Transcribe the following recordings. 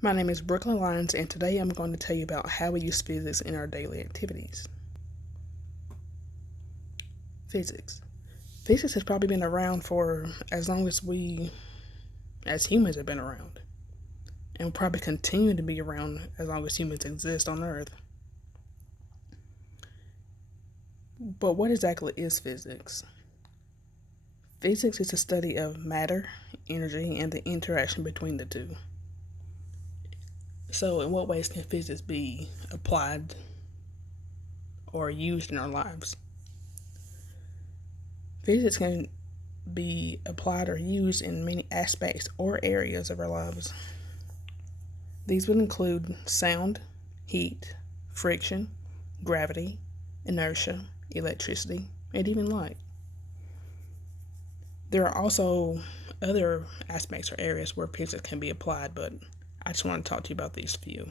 My name is Brooklyn Lyons, and today I'm going to tell you about how we use physics in our daily activities. Physics. Physics has probably been around for as long as we, as humans, have been around, and will probably continue to be around as long as humans exist on Earth. But what exactly is physics? Physics is the study of matter, energy, and the interaction between the two. So, in what ways can physics be applied or used in our lives? Physics can be applied or used in many aspects or areas of our lives. These would include sound, heat, friction, gravity, inertia, electricity, and even light. There are also other aspects or areas where physics can be applied, but I just want to talk to you about these few.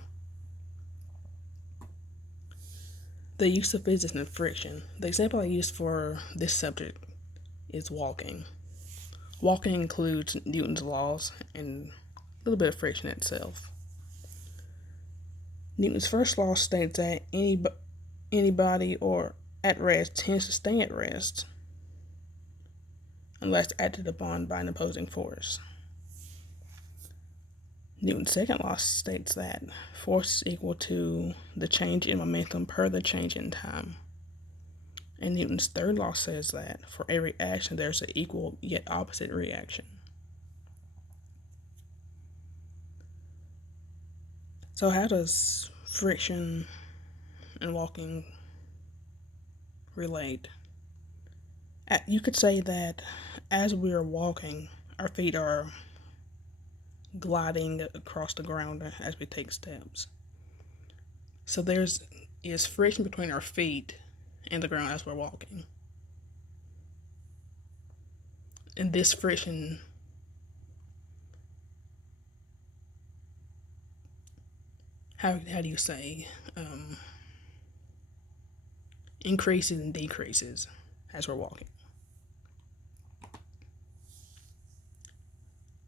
The use of physics in friction. The example I used for this subject is walking. Walking includes Newton's laws and a little bit of friction itself. Newton's first law states that anybody or at rest tends to stay at rest unless acted upon by an opposing force. Newton's second law states that force is equal to the change in momentum per the change in time. And Newton's third law says that for every action there's an equal yet opposite reaction. So how does friction and walking relate? You could say that as we are walking, our feet are gliding across the ground as we take steps. So is friction between our feet and the ground as we're walking. And this friction how do you say increases and decreases as we're walking.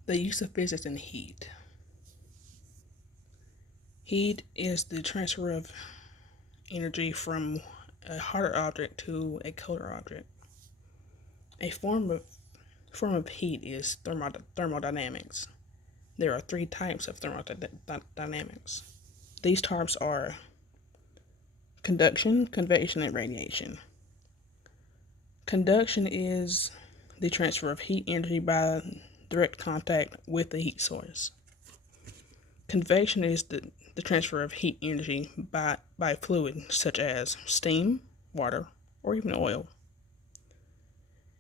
The use of physics in heat. Heat is the transfer of energy from a hotter object to a colder object. A form of heat is thermodynamics. There are three types of thermodynamics. These types are conduction, convection, and radiation. Conduction is the transfer of heat energy by direct contact with the heat source. Convection is the transfer of heat energy by fluid such as steam, water, or even oil.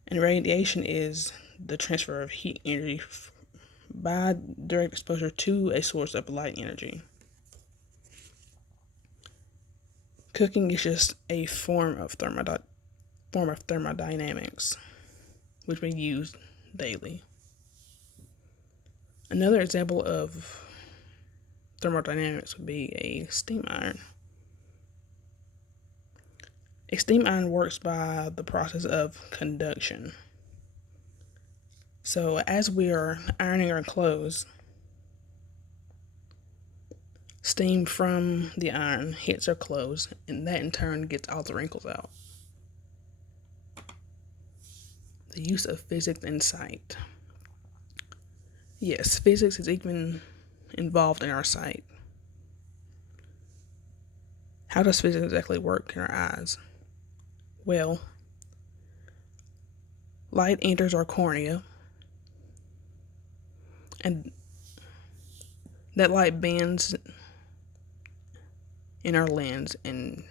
And radiation is the transfer of heat energy by direct exposure to a source of light energy. Cooking is just a form of thermodynamics, which we use daily. Another example of thermodynamics would be a steam iron. A steam iron works by the process of conduction. So as we are ironing our clothes, steam from the iron hits our clothes, and that in turn gets all the wrinkles out. The use of physics in sight. Yes, physics is even involved in our sight. How does physics exactly work in our eyes? Well, light enters our cornea, and that light bends in our lens, and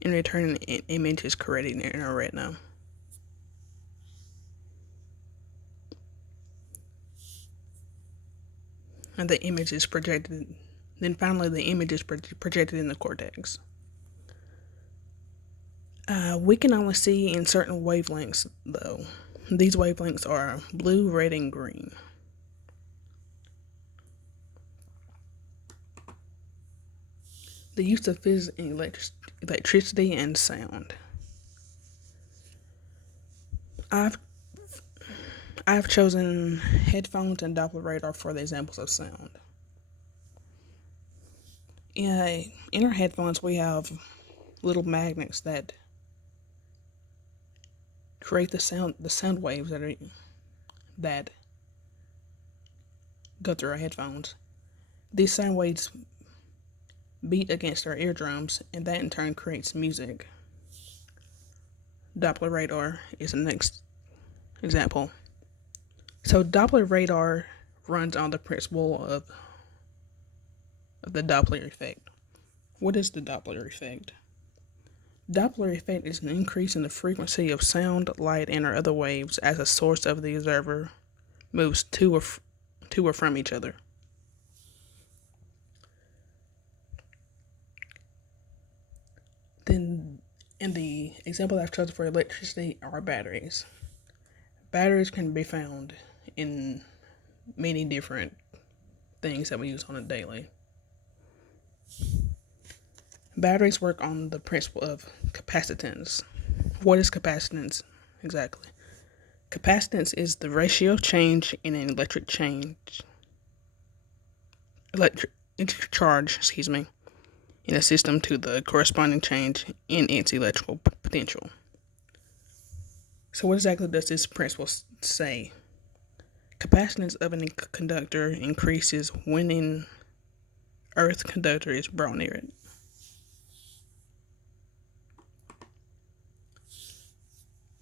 in return, an image is created in our retina. And the image is projected. Then finally, the image is projected in the cortex. We can only see in certain wavelengths, though. These wavelengths are blue, red, and green. The use of physics in electricity and sound. I've I've chosen headphones and Doppler radar for the examples of sound. In our headphones, we have little magnets that create the sound waves that go through our headphones. These sound waves beat against our eardrums, and that in turn creates music. Doppler radar is the next example. So Doppler radar runs on the principle of the Doppler effect. What is the Doppler effect? Doppler effect is an increase in the frequency of sound, light, and or other waves as a source of the observer moves to or from each other. Then, in the example I've chosen for electricity are batteries. Batteries can be found in many different things that we use on a daily. Batteries work on the principle of capacitance. What is capacitance exactly? Capacitance is the ratio change in an electric charge, in a system to the corresponding change in its electrical potential. So what exactly does this principle say? Capacitance of a conductor increases when an earth conductor is brought near it.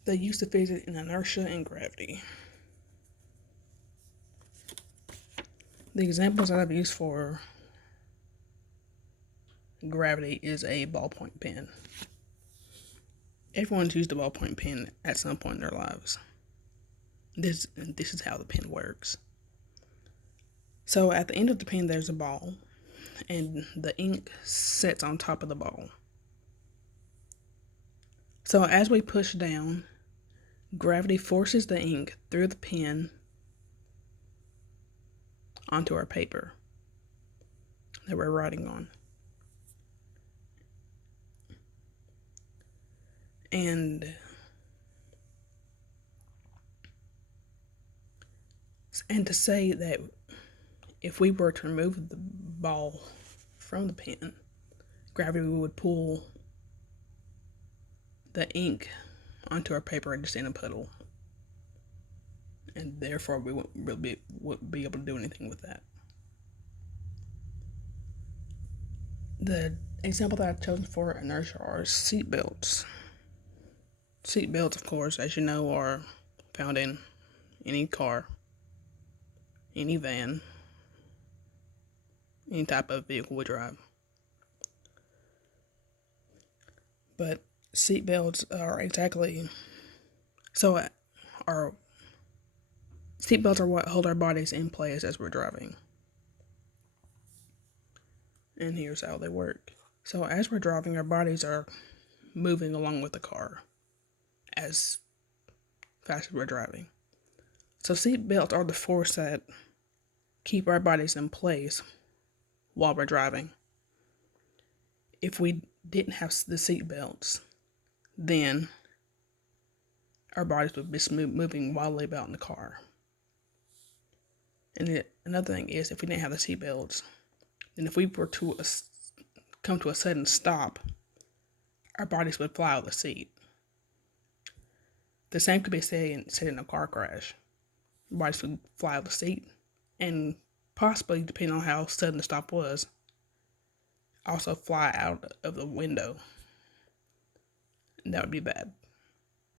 The use of physics in inertia and gravity. The examples that I've used for gravity is a ballpoint pen. Everyone's used a ballpoint pen at some point in their lives. This is how the pen works. So at the end of the pen there's a ball, and the ink sits on top of the ball. So as we push down, gravity forces the ink through the pen onto our paper that we're writing on. And to say that if we were to remove the ball from the pen, gravity would pull the ink onto our paper and just in a puddle, and therefore we wouldn't be able to do anything with that. The example that I've chosen for inertia are seat belts. Seat belts, of course, as you know, are found in any car, any van, any type of vehicle we drive. But seat belts are seat belts are what hold our bodies in place as we're driving. And here's how they work. So as we're driving, our bodies are moving along with the car as fast as we're driving. So seat belts are the force that keep our bodies in place while we're driving. If we didn't have the seat belts, then our bodies would be moving wildly about in the car. And another thing is, if we didn't have the seat belts, then if we were to come to a sudden stop, our bodies would fly out of the seat. The same could be said in a car crash. Our bodies would fly out of the seat, and possibly, depending on how sudden the stop was, also fly out of the window. And that would be bad.